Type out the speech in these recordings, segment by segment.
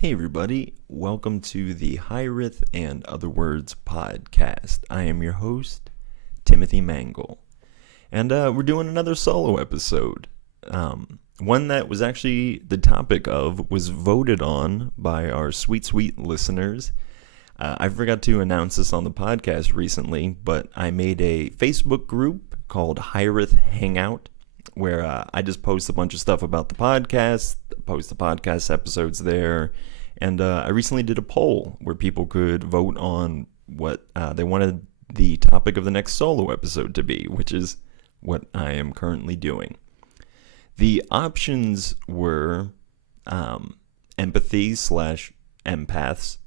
Hey everybody, welcome to the Hiraeth and Other Words podcast. I am your host, Timothy Mangle, and we're doing another solo episode. One that was actually the topic of was voted on by our sweet listeners. I forgot to announce this on the podcast recently, but I made a Facebook group called Hiraeth Hangout, where I just post a bunch of stuff about the podcast, post the podcast episodes there, and I recently did a poll where people could vote on what they wanted the topic of the next solo episode to be, which is what I am currently doing. The options were empathy / empaths,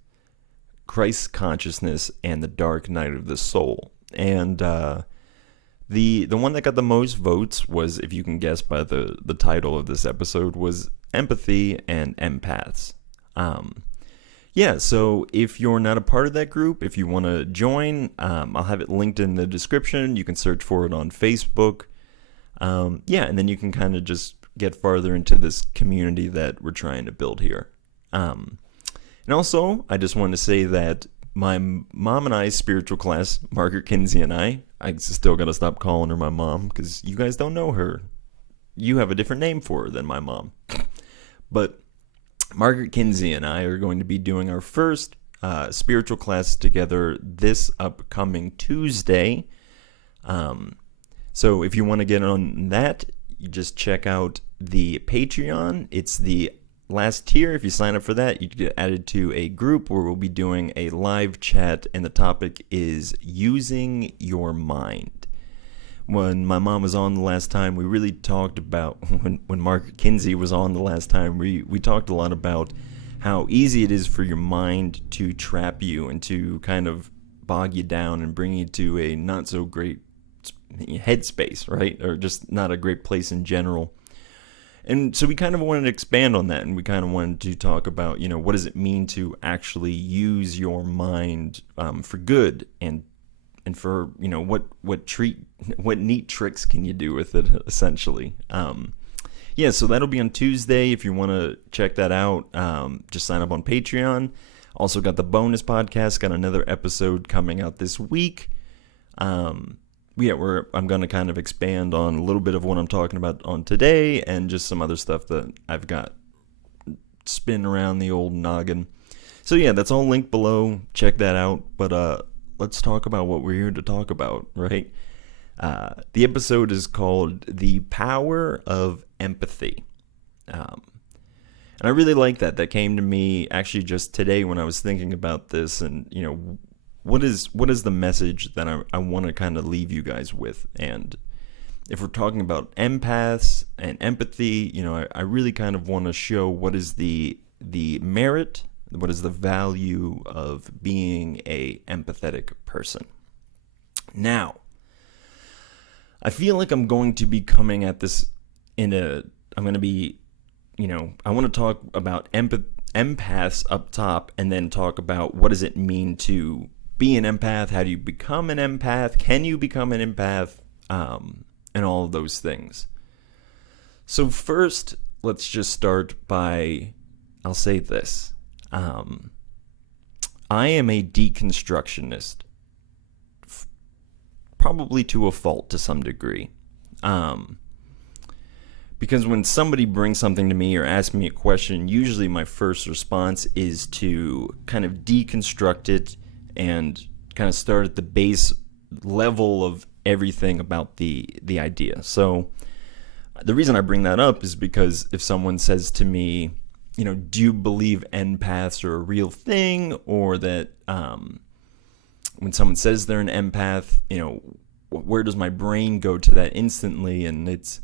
Christ consciousness, and the dark night of the soul. And the one that got the most votes was, if you can guess by the title of this episode, was empathy and empaths. So if you're not a part of that group, if you want to join, I'll have it linked in the description. You can search for it on Facebook. And then you can kind of just get farther into this community that we're trying to build here. And also, I just want to say that my mom and I's spiritual class, Margaret Kinsey and I still got to stop calling her my mom because you guys don't know her. You have a different name for her than my mom. But Margaret Kinsey and I are going to be doing our first spiritual class together this upcoming Tuesday. So if you want to get on that, you just check out the Patreon. It's the last tier. If you sign up for that, you get added to a group where we'll be doing a live chat, and the topic is using your mind. When my mom was on the last time, we really talked about, when Margaret Kinsey was on the last time, we talked a lot about how easy it is for your mind to trap you and to kind of bog you down and bring you to a not so great headspace, right? Or just not a great place in general. And so we kind of wanted to expand on that, and we kind of wanted to talk about, what does it mean to actually use your mind for good, and for, what neat tricks can you do with it, essentially. So that'll be on Tuesday. If you want to check that out, just sign up on Patreon. Also got the bonus podcast, got another episode coming out this week. I'm going to kind of expand on a little bit of what I'm talking about on today, and just some other stuff that I've got spinning around the old noggin. So yeah, that's all linked below. Check that out. But let's talk about what we're here to talk about, right? The episode is called The Power of Empathy. And I really like that. That came to me actually just today when I was thinking about this, and, what is the message that I want to kind of leave you guys with? And if we're talking about empaths and empathy, I really kind of want to show what is the merit, what is the value of being a empathetic person. Now, I feel like I'm going to be coming at this I want to talk about empaths up top, and then talk about what does it mean to be an empath, how do you become an empath, can you become an empath, and all of those things. So first, let's just start by, I'll say this. I am a deconstructionist, probably to a fault to some degree. Because when somebody brings something to me or asks me a question, usually my first response is to kind of deconstruct it and kind of start at the base level of everything about the idea. So the reason I bring that up is because if someone says to me, do you believe empaths are a real thing, or that when someone says they're an empath, where does my brain go to that instantly? And it's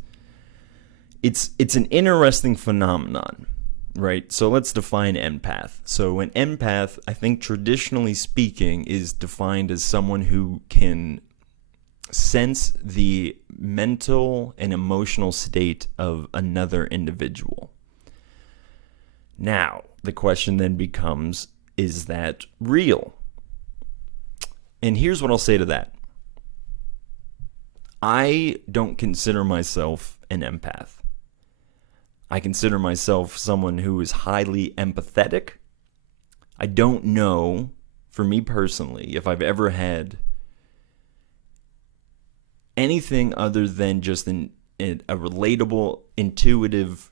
an interesting phenomenon. Right, so let's define empath. So an empath, I think traditionally speaking, is defined as someone who can sense the mental and emotional state of another individual. Now, the question then becomes, is that real? And here's what I'll say to that. I don't consider myself an empath. I consider myself someone who is highly empathetic. I don't know, for me personally, if I've ever had anything other than just a relatable, intuitive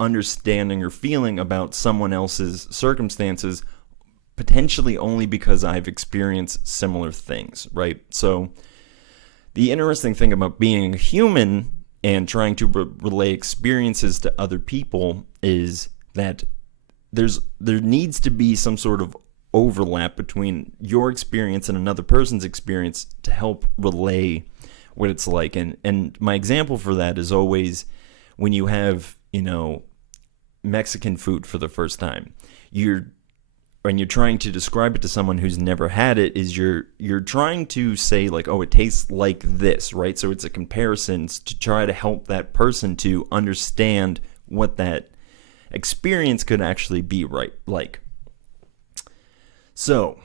understanding or feeling about someone else's circumstances, potentially only because I've experienced similar things, right? So the interesting thing about being a human and trying to relay experiences to other people is that there needs to be some sort of overlap between your experience and another person's experience to help relay what it's like. And my example for that is always when you have, Mexican food for the first time. When you're trying to describe it to someone who's never had it, is you're trying to say like, oh, it tastes like this, right? So it's a comparison to try to help that person to understand what that experience could actually be like. So,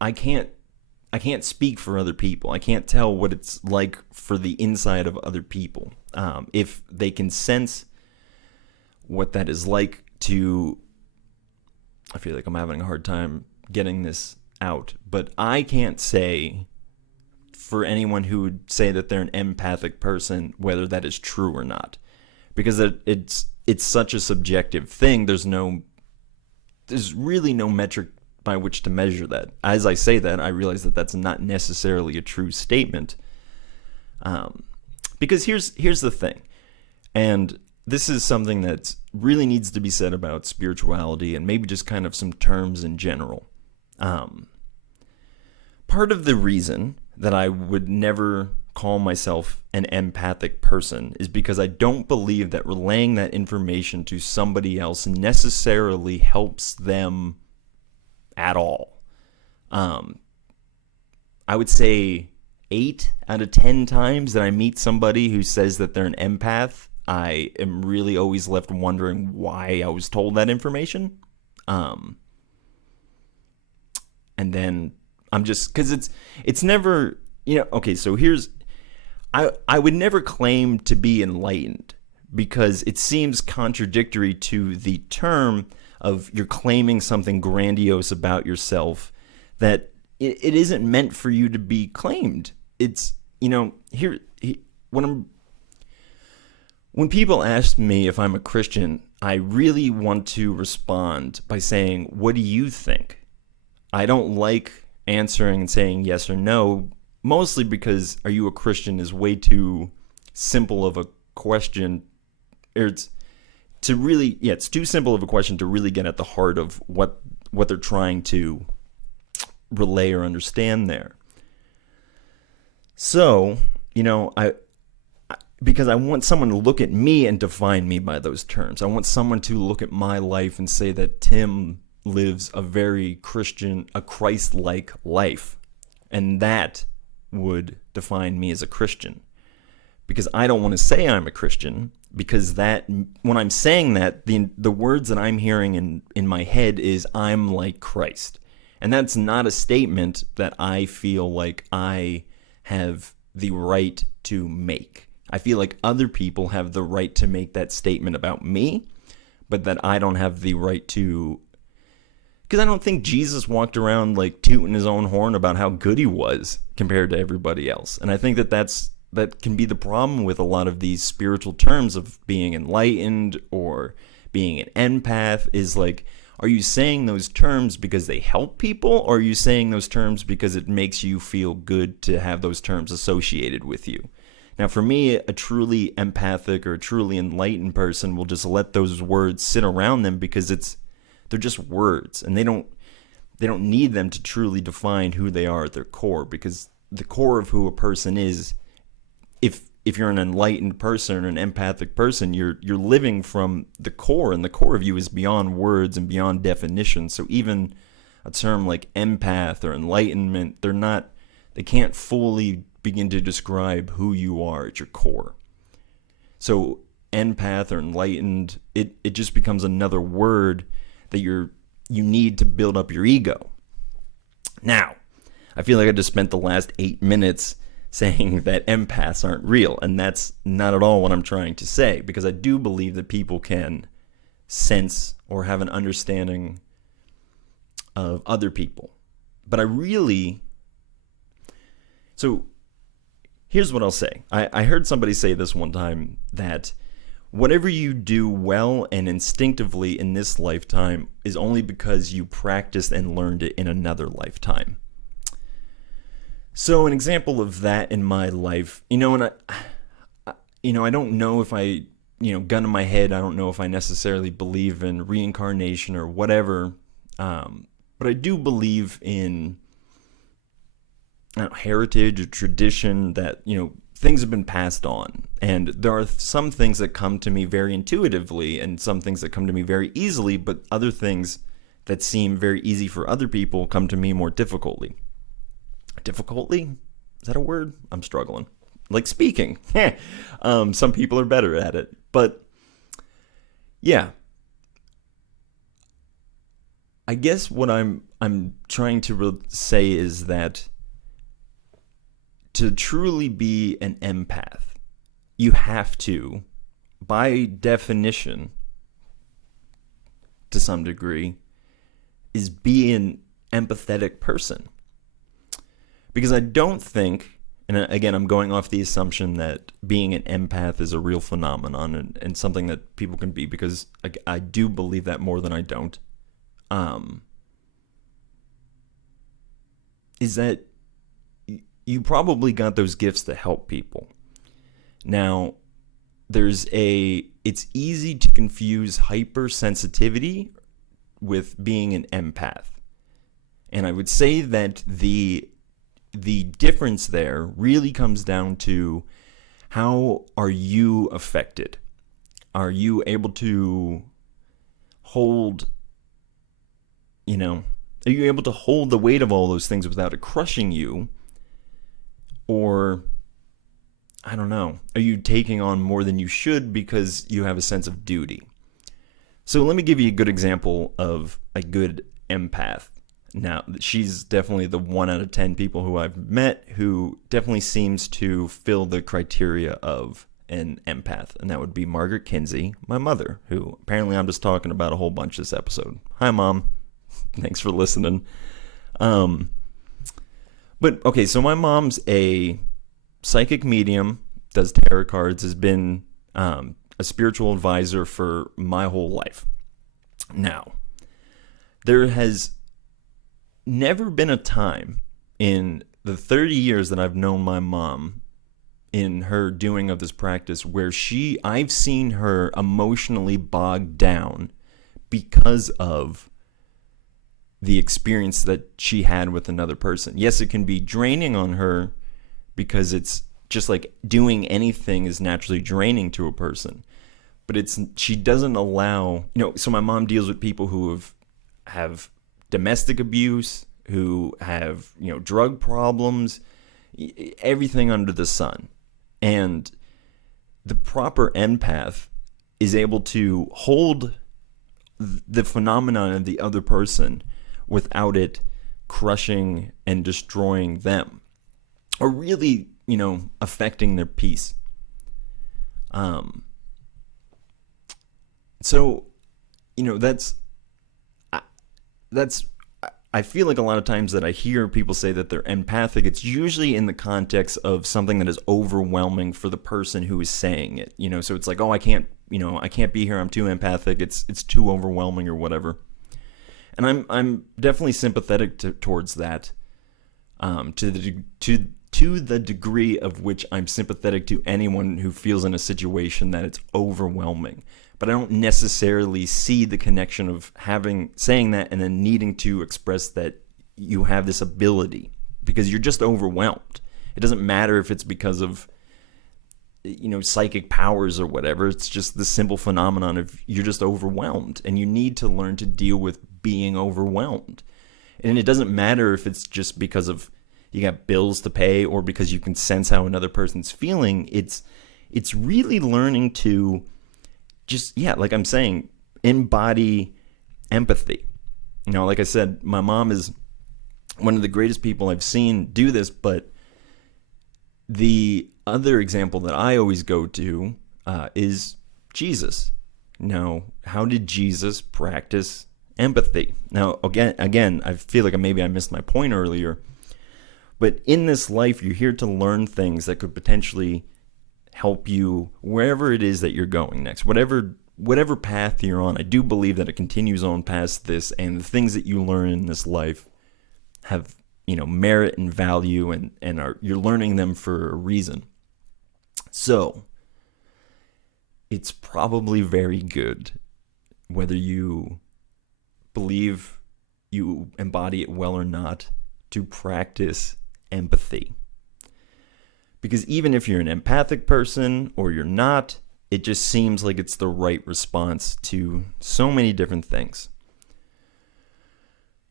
I can't speak for other people. I can't tell what it's like for the inside of other people. If they can sense what that is like to, I feel like I'm having a hard time getting this out, but I can't say for anyone who would say that they're an empathic person whether that is true or not, because it's such a subjective thing. There's really no metric by which to measure that. As I say that, I realize that that's not necessarily a true statement, because here's the thing, and this is something that really needs to be said about spirituality and maybe just kind of some terms in general. Part of the reason that I would never call myself an empathic person is because I don't believe that relaying that information to somebody else necessarily helps them at all. I would say 8 out of 10 times that I meet somebody who says that they're an empath, I am really always left wondering why I was told that information. And then I'm just, because it's never, okay, so I would never claim to be enlightened, because it seems contradictory to the term of you're claiming something grandiose about yourself that it isn't meant for you to be claimed. It's, when people ask me if I'm a Christian, I really want to respond by saying, what do you think? I don't like answering and saying yes or no, mostly because are you a Christian is way too simple of a question. It's too simple of a question to really get at the heart of what they're trying to relay or understand there. So, because I want someone to look at me and define me by those terms. I want someone to look at my life and say that Tim lives a very a Christ-like life. And that would define me as a Christian. Because I don't want to say I'm a Christian, because that, when I'm saying that, the words that I'm hearing in my head is I'm like Christ. And that's not a statement that I feel like I have the right to make. I feel like other people have the right to make that statement about me, but that I don't have the right to, because I don't think Jesus walked around like tooting his own horn about how good he was compared to everybody else. And I think that can be the problem with a lot of these spiritual terms of being enlightened or being an empath, is like, are you saying those terms because they help people, or are you saying those terms because it makes you feel good to have those terms associated with you? Now, for me, a truly empathic or a truly enlightened person will just let those words sit around them because they're just words, and they don't need them to truly define who they are at their core, because the core of who a person is, if you're an enlightened person or an empathic person, you're living from the core, and the core of you is beyond words and beyond definition. So even a term like empath or enlightenment, they can't fully begin to describe who you are at your core. So empath or enlightened, it just becomes another word that you need to build up your ego. Now, I feel like I just spent the last 8 minutes saying that empaths aren't real, and that's not at all what I'm trying to say, because I do believe that people can sense or have an understanding of other people. But so here's what I'll say. I heard somebody say this one time, that whatever you do well and instinctively in this lifetime is only because you practiced and learned it in another lifetime. So an example of that in my life, and I don't know if I, gun to my head, I don't know if I necessarily believe in reincarnation or whatever, but I do believe in heritage or tradition, that, things have been passed on. And there are some things that come to me very intuitively and some things that come to me very easily, but other things that seem very easy for other people come to me more difficultly. Difficultly? Is that a word? I'm struggling. Like speaking. Some people are better at it. But yeah. I guess what I'm trying to say is that to truly be an empath, you have to, by definition, to some degree, is be an empathetic person. Because I don't think, and again, I'm going off the assumption that being an empath is a real phenomenon and something that people can be, because I do believe that more than I don't, is that you probably got those gifts to help people. Now, it's easy to confuse hypersensitivity with being an empath. And I would say that the difference there really comes down to, how are you affected? Are you able to hold, are you able to hold the weight of all those things without it crushing you? Or, I don't know, are you taking on more than you should because you have a sense of duty? So let me give you a good example of a good empath. Now, she's definitely the 1 out of 10 people who I've met who definitely seems to fill the criteria of an empath. And that would be Margaret Kinsey, my mother, who apparently I'm just talking about a whole bunch this episode. Hi, Mom. Thanks for listening. But, okay, so my mom's a psychic medium, does tarot cards, has been a spiritual advisor for my whole life. Now, there has never been a time in the 30 years that I've known my mom, in her doing of this practice, where I've seen her emotionally bogged down because of the experience that she had with another person. Yes, it can be draining on her, because it's just like doing anything is naturally draining to a person. But she doesn't allow, so my mom deals with people who have domestic abuse, who have, drug problems, everything under the sun. And the proper empath is able to hold the phenomenon of the other person without it crushing and destroying them, or really, affecting their peace. So, that's I feel like a lot of times that I hear people say that they're empathic, it's usually in the context of something that is overwhelming for the person who is saying it. So it's like, oh, I can't be here, I'm too empathic, it's too overwhelming or whatever. And I'm definitely sympathetic towards that, to the degree of which I'm sympathetic to anyone who feels in a situation that it's overwhelming. But I don't necessarily see the connection of saying that and then needing to express that you have this ability, because you're just overwhelmed. It doesn't matter if it's because of, psychic powers or whatever. It's just the simple phenomenon of you're just overwhelmed, and you need to learn to deal with being overwhelmed. And it doesn't matter if it's just because of you got bills to pay or because you can sense how another person's feeling. It's really learning to just, like I'm saying, embody empathy. Like I said, my mom is one of the greatest people I've seen do this, but The other example that I always go to is Jesus. Now, how did Jesus practice empathy? Now, again, I feel like maybe I missed my point earlier, but in this life, you're here to learn things that could potentially help you wherever it is that you're going next, whatever path you're on. I do believe that it continues on past this, and the things that you learn in this life have, merit and value, and you're learning them for a reason. So it's probably very good, whether you believe you embody it well or not, to practice empathy. Because even if you're an empathic person or you're not, it just seems like it's the right response to so many different things.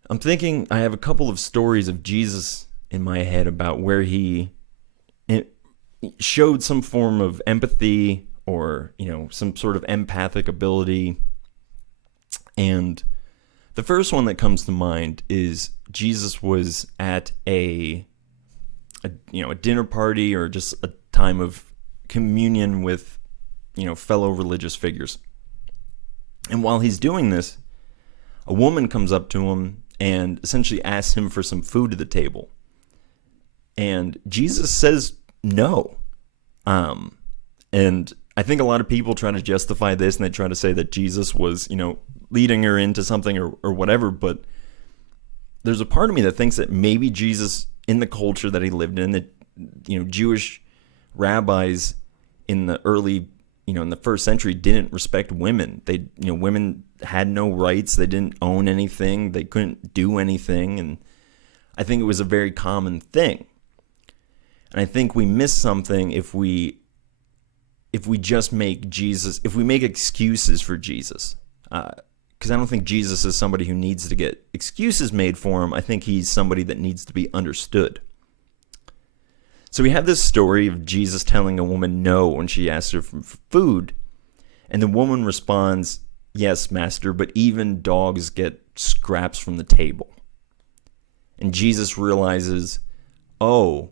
I'm thinking, I have a couple of stories of Jesus in my head about where he showed some form of empathy or, some sort of empathic ability. And the first one that comes to mind is Jesus was at a dinner party or just a time of communion with, fellow religious figures. And while he's doing this, a woman comes up to him and essentially asks him for some food at the table. And Jesus says no. And I think a lot of people try to justify this, and they try to say that Jesus was, leading her into something or whatever. But there's a part of me that thinks that maybe Jesus, in the culture that he lived in, that, Jewish rabbis in the early, in the first century didn't respect women. They, women had no rights. They didn't own anything. They couldn't do anything. And I think it was a very common thing. And I think we miss something if we just make Jesus, if we make excuses for Jesus. Because I don't think Jesus is somebody who needs to get excuses made for him. I think he's somebody that needs to be understood. So we have this story of Jesus telling a woman no when she asks her for food. And the woman responds, "Yes, master, but even dogs get scraps from the table." And Jesus realizes, oh,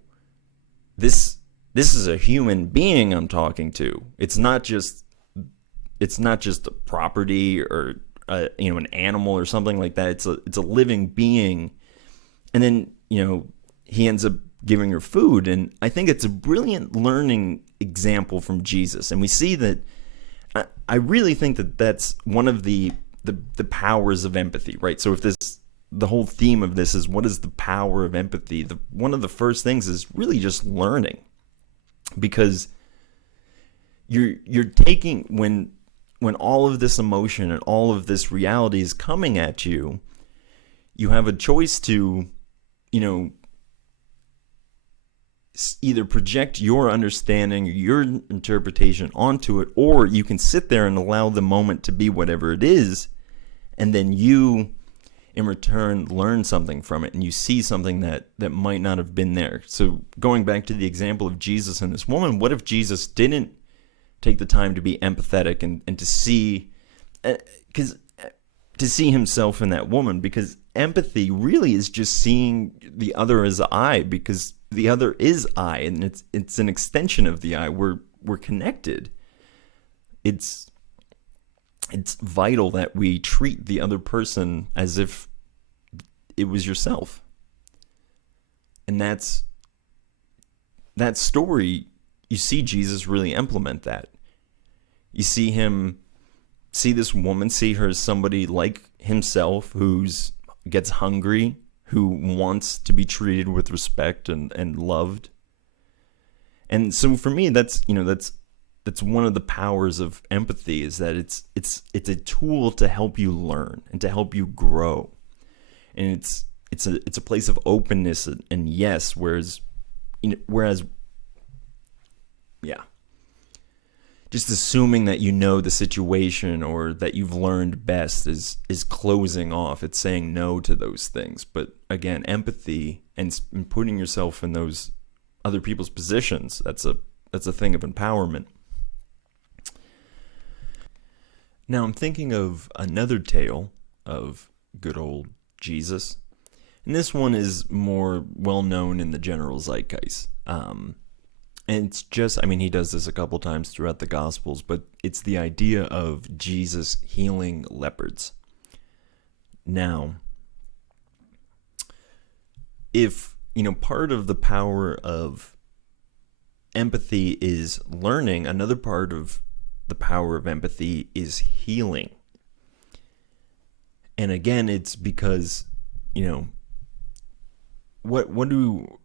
this is a human being I'm talking to. It's not just a property or an animal or something like that. It's a living being. And then he ends up giving her food, and I think it's a brilliant learning example from Jesus. And we see that I really think that that's one of the powers of empathy, right? So if the whole theme of this is what is the power of empathy, one of the first things is really just learning. Because you're taking, when all of this emotion and all of this reality is coming at you, you have a choice to, either project your understanding, your interpretation onto it, or you can sit there and allow the moment to be whatever it is, and then you, in return, learn something from it, and you see something that might not have been there. So going back to the example of Jesus and this woman, what if Jesus didn't take the time to be empathetic and to see, to see himself in that woman? Because empathy really is just seeing the other as I, because the other is I, and it's an extension of the I. We're connected. It's vital that we treat the other person as if it was yourself. And that story, you see Jesus really implement that. You see him see this woman, see her as somebody like himself who's gets hungry, who wants to be treated with respect and loved. And so for me, that's one of the powers of empathy, is that it's a tool to help you learn and to help you grow. And it's a place of openness and yes, whereas just assuming that the situation or that you've learned best is closing off. It's saying no to those things. But again, empathy and putting yourself in those other people's positions, that's a thing of empowerment. Now I'm thinking of another tale of good old Jesus. And this one is more well known in the general zeitgeist. And it's just, I mean, he does this a couple times throughout the Gospels, but it's the idea of Jesus healing leopards. Now, if, part of the power of empathy is learning, another part of the power of empathy is healing. And again, it's because, what do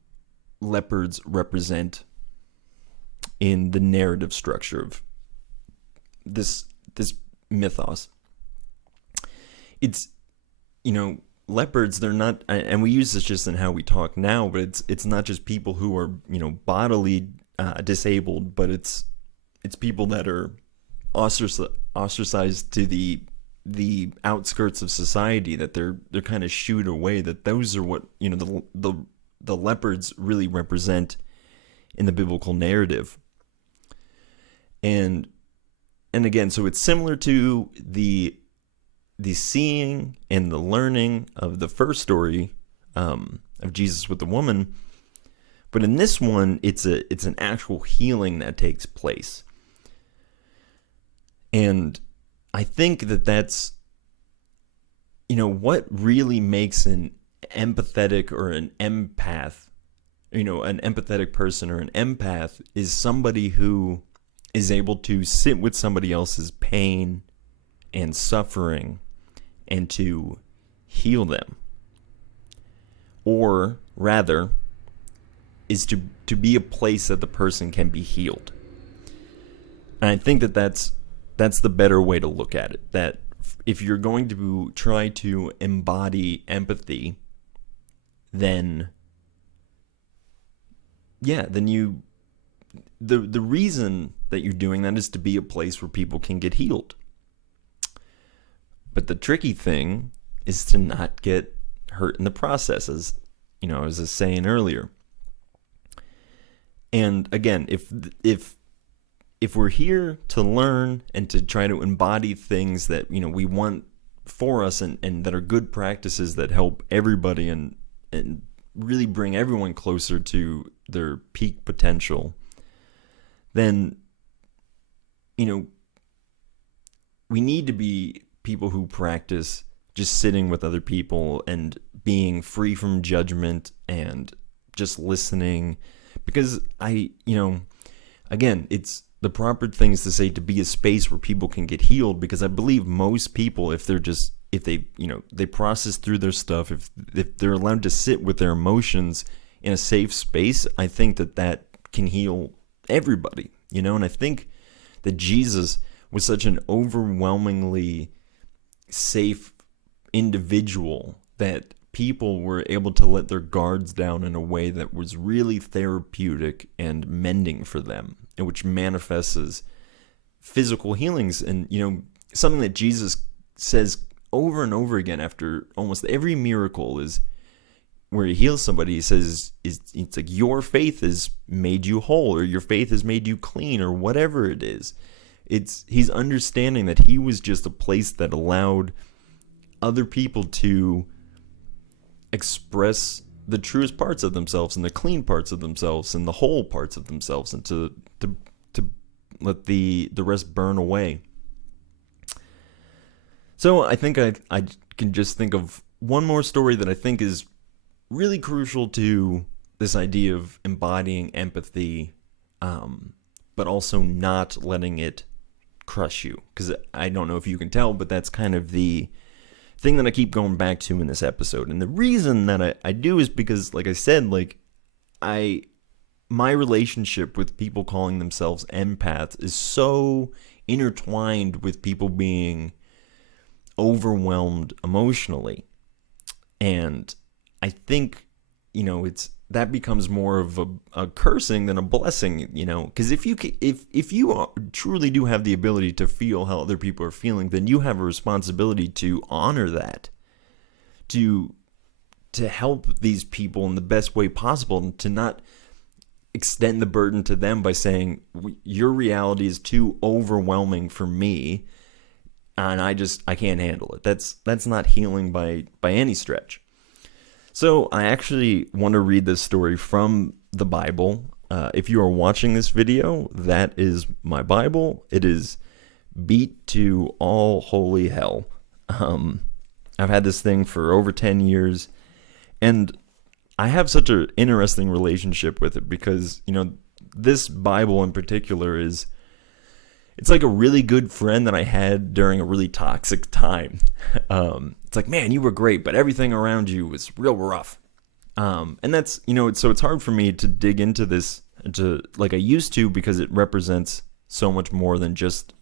leopards represent in the narrative structure of this mythos? It's, leopards, they're not, and we use this just in how we talk now, but it's not just people who are, bodily disabled, but it's people that are ostracized to the outskirts of society, that they're kind of shooed away, that those are what, the leopards really represent in the biblical narrative. And again, so it's similar to the seeing and the learning of the first story of Jesus with the woman, but in this one, it's an actual healing that takes place. And I think that's, what really makes an empathetic or an empath, an empathetic person or an empath is somebody who is able to sit with somebody else's pain and suffering and to heal them. Or rather, is to be a place that the person can be healed. And I think that's the better way to look at it. That if you're going to try to embody empathy, then you, the reason that you're doing that is to be a place where people can get healed. But the tricky thing is to not get hurt in the process, as I was saying earlier. And again, if we're here to learn and to try to embody things that we want for us and that are good practices that help everybody and really bring everyone closer to their peak potential, then we need to be people who practice just sitting with other people and being free from judgment and just listening, because again, it's the proper thing is to say to be a space where people can get healed, because I believe most people, if they process through their stuff, if they're allowed to sit with their emotions in a safe space, I think that can heal everybody, and I think that Jesus was such an overwhelmingly safe individual that people were able to let their guards down in a way that was really therapeutic and mending for them, and which manifests as physical healings. And something that Jesus says over and over again after almost every miracle is where he heals somebody, he says it's like, your faith has made you whole, or your faith has made you clean, or whatever it is. He's understanding that he was just a place that allowed other people to express the truest parts of themselves and the clean parts of themselves and the whole parts of themselves, and to let the rest burn away. So I think I can just think of one more story that I think is really crucial to this idea of embodying empathy, but also not letting it crush you. Because I don't know if you can tell, but that's kind of the thing that I keep going back to in this episode. And the reason that I do is because, like I said, my relationship with people calling themselves empaths is so intertwined with people being overwhelmed emotionally. And I think, that becomes more of a cursing than a blessing, because if you truly do have the ability to feel how other people are feeling, then you have a responsibility to honor that, to help these people in the best way possible, and to not extend the burden to them by saying, your reality is too overwhelming for me, and I can't handle it. That's not healing by any stretch. So I actually want to read this story from the Bible, If you are watching this video, that is my Bible. It is beat to all holy hell. I've had this thing for over 10 years, and I have such an interesting relationship with it because, this Bible in particular it's like a really good friend that I had during a really toxic time. It's like, man, you were great, but everything around you was real rough. And that's, so it's hard for me to dig into this like I used to, because it represents so much more than just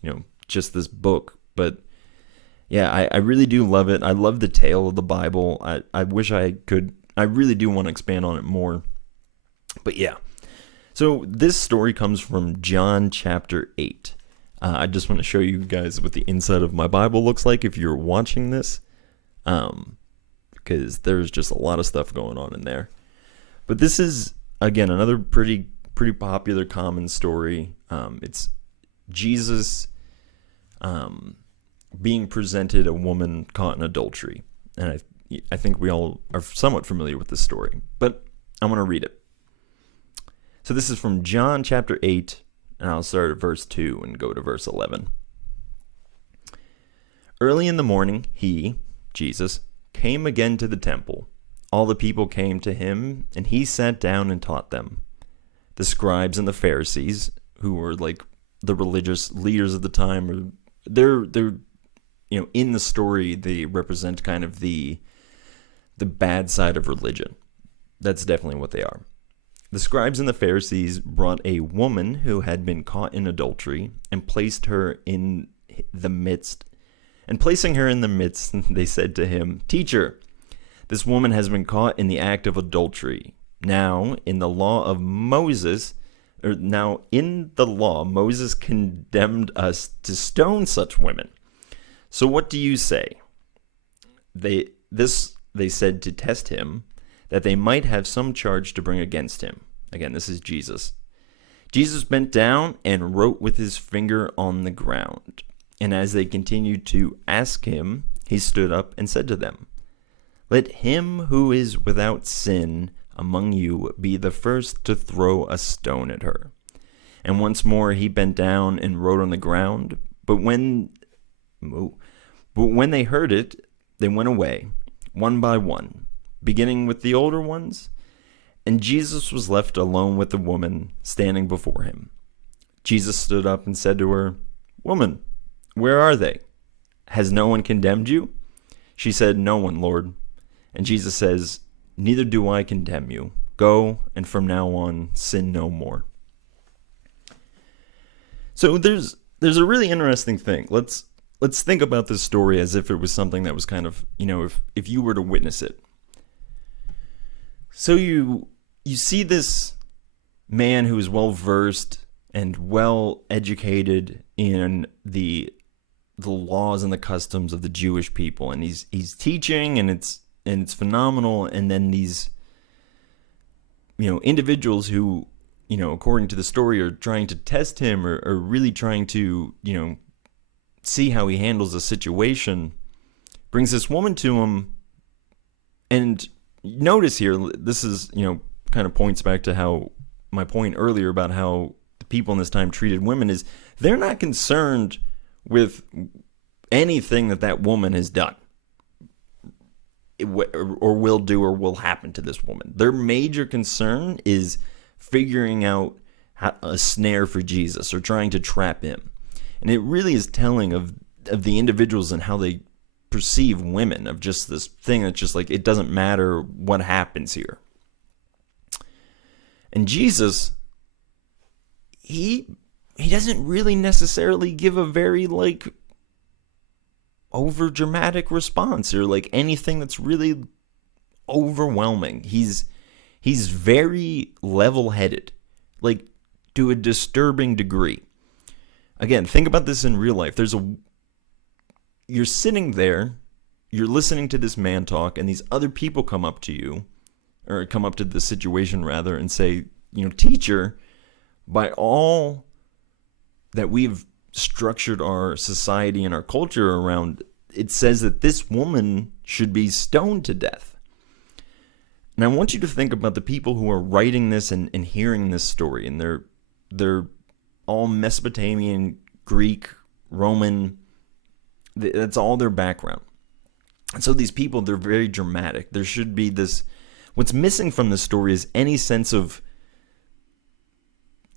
this book. But yeah, I really do love it. I love the tale of the Bible. I wish I really do want to expand on it more. But yeah, so this story comes from John chapter 8. I just want to show you guys what the inside of my Bible looks like if you're watching this, because there's just a lot of stuff going on in there. But this is, again, another pretty popular, common story. It's Jesus being presented a woman caught in adultery. And I think we all are somewhat familiar with this story, but I'm going to read it. So this is from John chapter 8, and I'll start at verse 2 and go to verse 11. Early in the morning, he, Jesus, came again to the temple. All the people came to him, and he sat down and taught them. The scribes and the Pharisees, who were like the religious leaders of the time, they're in the story, they represent kind of the bad side of religion. That's definitely what they are. The scribes and the Pharisees brought a woman who had been caught in adultery and placed her in the midst. And placing her in the midst, they said to him, "Teacher, this woman has been caught in the act of adultery. Now, in the law, Moses condemned us to stone such women. So what do you say?" They said to test him, that they might have some charge to bring against him. Again, this is Jesus. Jesus bent down and wrote with his finger on the ground. And as they continued to ask him, he stood up and said to them, "Let him who is without sin among you be the first to throw a stone at her." And once more he bent down and wrote on the ground. But when they heard it, they went away, one by one, beginning with the older ones. And Jesus was left alone with the woman standing before him. Jesus stood up and said to her, "Woman, where are they? Has no one condemned you?" She said, "No one, Lord." And Jesus says, "Neither do I condemn you. Go, and from now on, sin no more." So there's a really interesting thing. Let's think about this story as if it was something that was kind of, if you were to witness it. So you see this man who is well versed and well educated in the laws and the customs of the Jewish people, and he's teaching, and it's phenomenal. And then these individuals who according to the story are trying to test him, or really trying to see how he handles the situation, brings this woman to him. And notice here, this is kind of points back to how my point earlier about how the people in this time treated women is they're not concerned with anything that woman has done or will do or will happen to this woman. Their major concern is figuring out a snare for Jesus, or trying to trap him. And it really is telling of the individuals and how they perceive women, of just this thing that's just like, it doesn't matter what happens here. And Jesus, he doesn't really necessarily give a very over dramatic response, or anything that's really overwhelming. He's very level-headed, to a disturbing degree. Again, think about this in real life. You're sitting there, you're listening to this man talk, and these other people come up to you, or come up to the situation rather, and say, "Teacher, by all that we've structured our society and our culture around, it says that this woman should be stoned to death." And I want you to think about the people who are writing this and hearing this story, and they're all Mesopotamian, Greek, Roman. That's all their background. And so these people, they're very dramatic. There should be this. What's missing from this story is any sense of,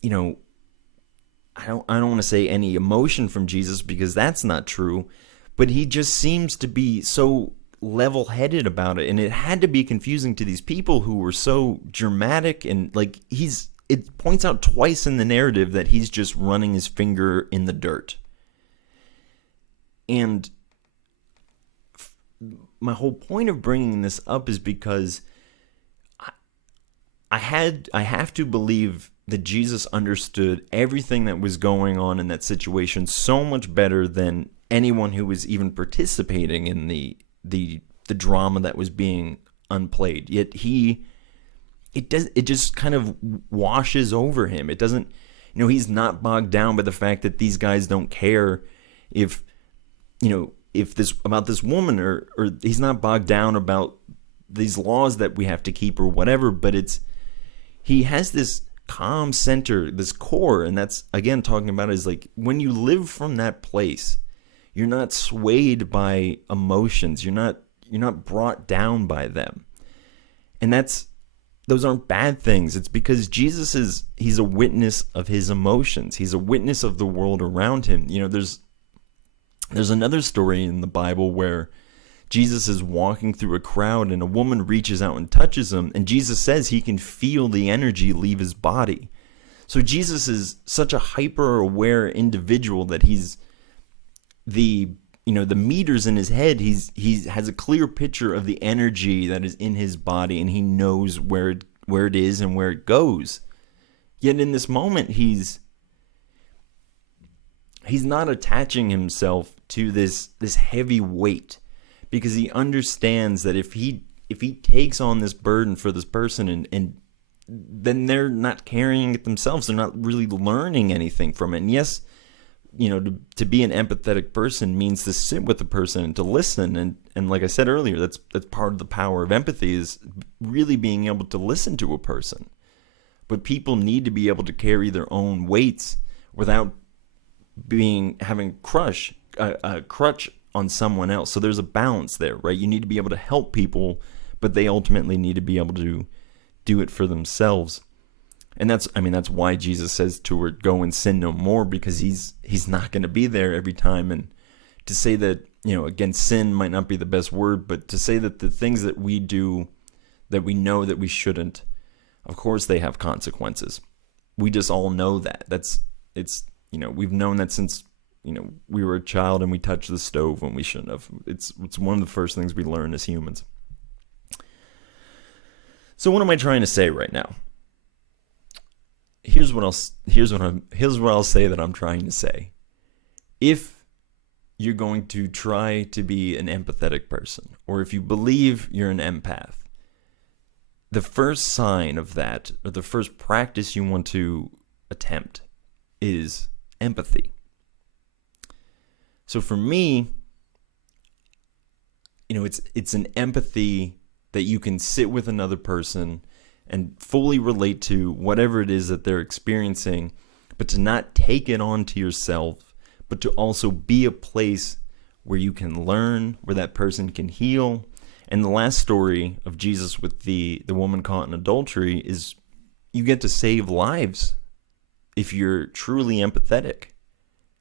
I don't want to say any emotion from Jesus, because that's not true, but he just seems to be so level-headed about it, and it had to be confusing to these people who were so dramatic, and like it points out twice in the narrative that he's just running his finger in the dirt. And my whole point of bringing this up is because I have to believe that Jesus understood everything that was going on in that situation so much better than anyone who was even participating in the drama that was being unplayed. Yet it just kind of washes over him. It doesn't, he's not bogged down by the fact that these guys don't care if this about this woman, or he's not bogged down about these laws that we have to keep or whatever, but he has this calm center, this core, and that's, again, talking about is like when you live from that place, you're not swayed by emotions, you're not brought down by them. And those aren't bad things. It's because Jesus he's a witness of his emotions. He's a witness of the world around him. There's another story in the Bible where Jesus is walking through a crowd and a woman reaches out and touches him, and Jesus says he can feel the energy leave his body. So Jesus is such a hyper-aware individual that he's the meters in his head, he has a clear picture of the energy that is in his body, and he knows where it is and where it goes. Yet in this moment, he's not attaching himself to this heavy weight, because he understands that if he takes on this burden for this person and then they're not carrying it themselves, they're not really learning anything from it. And yes, to be an empathetic person means to sit with the person and to listen. And like I said earlier, that's part of the power of empathy, is really being able to listen to a person. But people need to be able to carry their own weights without having a crutch on someone else. So there's a balance there, right? You need to be able to help people, but they ultimately need to be able to do it for themselves. And that's why Jesus says to her, go and sin no more, because he's not going to be there every time. And to say that, again, sin might not be the best word, but to say that the things that we do that we know that we shouldn't, of course they have consequences. We just all know that. We've known that since, we were a child and we touched the stove when we shouldn't have. It's one of the first things we learn as humans. So what am I trying to say right now? Here's what I'll say that I'm trying to say. If you're going to try to be an empathetic person, or if you believe you're an empath, the first sign of that, or the first practice you want to attempt, is empathy. So for me, it's an empathy that you can sit with another person and fully relate to whatever it is that they're experiencing, but to not take it on to yourself, but to also be a place where you can learn, where that person can heal. And the last story of Jesus with the woman caught in adultery is you get to save lives if you're truly empathetic.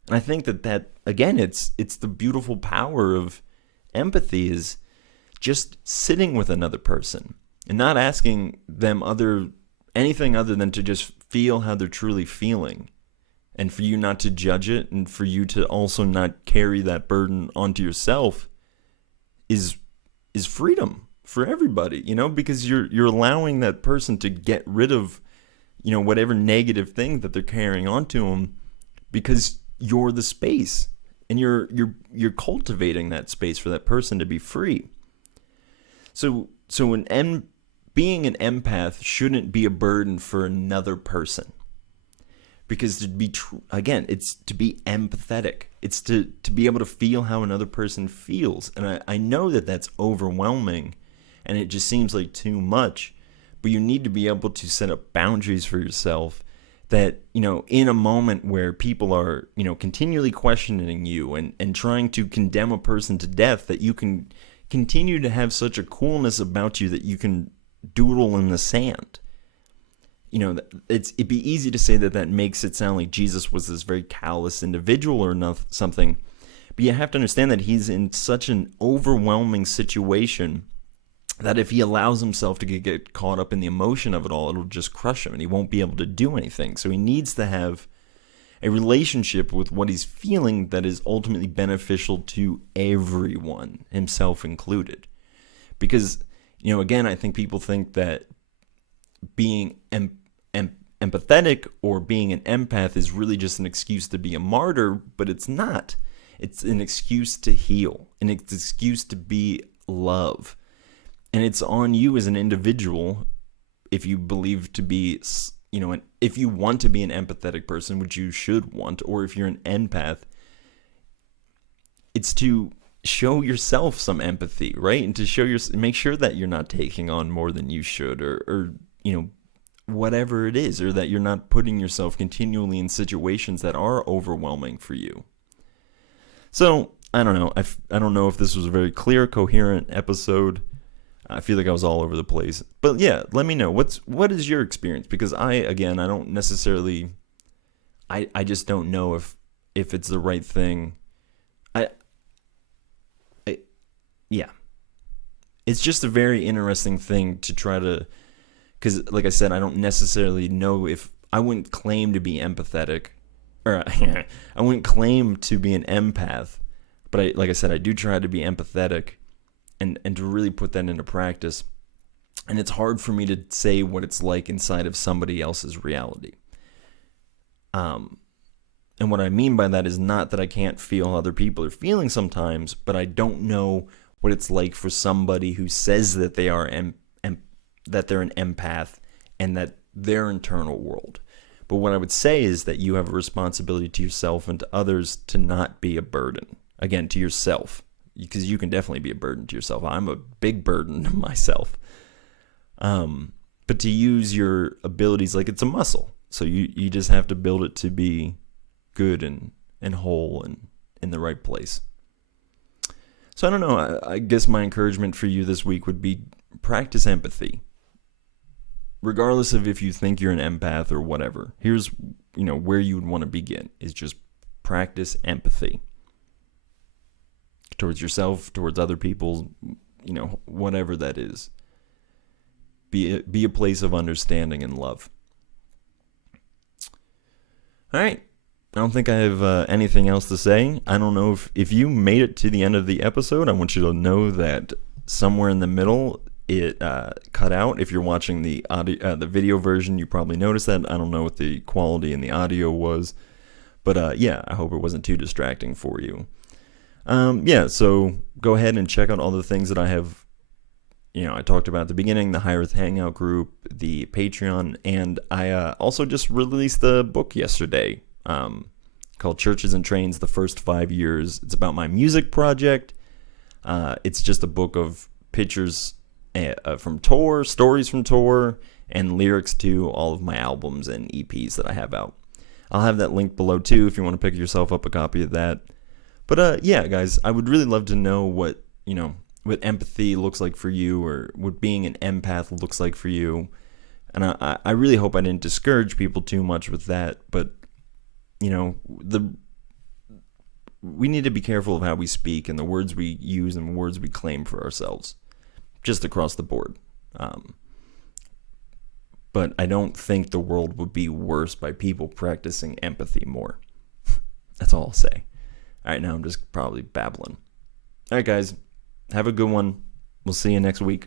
And I think that again, it's the beautiful power of empathy, is just sitting with another person and not asking them anything other than to just feel how they're truly feeling, and for you not to judge it, and for you to also not carry that burden onto yourself is freedom for everybody, because you're allowing that person to get rid of whatever negative thing that they're carrying onto them, because you're the space, and you're cultivating that space for that person to be free. So being an empath shouldn't be a burden for another person, because to be it's to be empathetic. It's to be able to feel how another person feels, and I know that that's overwhelming, and it just seems like too much. But you need to be able to set up boundaries for yourself that, in a moment where people are, continually questioning you and trying to condemn a person to death, that you can continue to have such a coolness about you that you can doodle in the sand. It'd be easy to say that makes it sound like Jesus was this very callous individual or something. But you have to understand that he's in such an overwhelming situation that if he allows himself to get caught up in the emotion of it all, it'll just crush him and he won't be able to do anything. So he needs to have a relationship with what he's feeling that is ultimately beneficial to everyone, himself included. Because, again, I think people think that being empathetic or being an empath is really just an excuse to be a martyr, but it's not. It's an excuse to heal, and it's an excuse to be love. And it's on you as an individual, if you believe to be, if you want to be an empathetic person, which you should want, or if you're an empath, it's to show yourself some empathy, right? And to make sure that you're not taking on more than you should, or whatever it is, or that you're not putting yourself continually in situations that are overwhelming for you. So, I don't know. I don't know if this was a very clear, coherent episode. I feel like I was all over the place. But yeah, let me know. What is your experience? Because I don't necessarily, I just don't know if it's the right thing. Yeah. It's just a very interesting thing to try to, because like I said, I don't necessarily know if, I wouldn't claim to be empathetic, or I wouldn't claim to be an empath, but like I said, I do try to be empathetic and to really put that into practice. And it's hard for me to say what it's like inside of somebody else's reality. And what I mean by that is not that I can't feel how other people are feeling sometimes, but I don't know what it's like for somebody who says that they are that they're an empath and that their internal world. But what I would say is that you have a responsibility to yourself and to others to not be a burden. Again, to yourself, because you can definitely be a burden to yourself. I'm a big burden to myself. But to use your abilities like it's a muscle. So you just have to build it to be good and whole and in the right place. So I don't know. I guess my encouragement for you this week would be practice empathy. Regardless of if you think you're an empath or whatever. Here's, where you would want to begin is just practice empathy. Towards yourself, towards other people, whatever that is. Be a place of understanding and love. All right. I don't think I have anything else to say. I don't know if you made it to the end of the episode. I want you to know that somewhere in the middle it cut out. If you're watching the audio, the video version, you probably noticed that. I don't know what the quality in the audio was, but yeah, I hope it wasn't too distracting for you. Yeah, so go ahead and check out all the things that I have. I talked about at the beginning, the Hiraeth Hangout group, the Patreon, and I also just released a book yesterday called Churches and Trains, the First 5 Years. It's about my music project. It's just a book of pictures from tour, stories from tour, and lyrics to all of my albums and EPs that I have out. I'll have that link below too if you want to pick yourself up a copy of that. But yeah, guys, I would really love to know what empathy looks like for you, or what being an empath looks like for you. And I really hope I didn't discourage people too much with that. But we need to be careful of how we speak and the words we use and words we claim for ourselves, just across the board. But I don't think the world would be worse by people practicing empathy more. That's all I'll say. All right, now I'm just probably babbling. All right, guys, have a good one. We'll see you next week.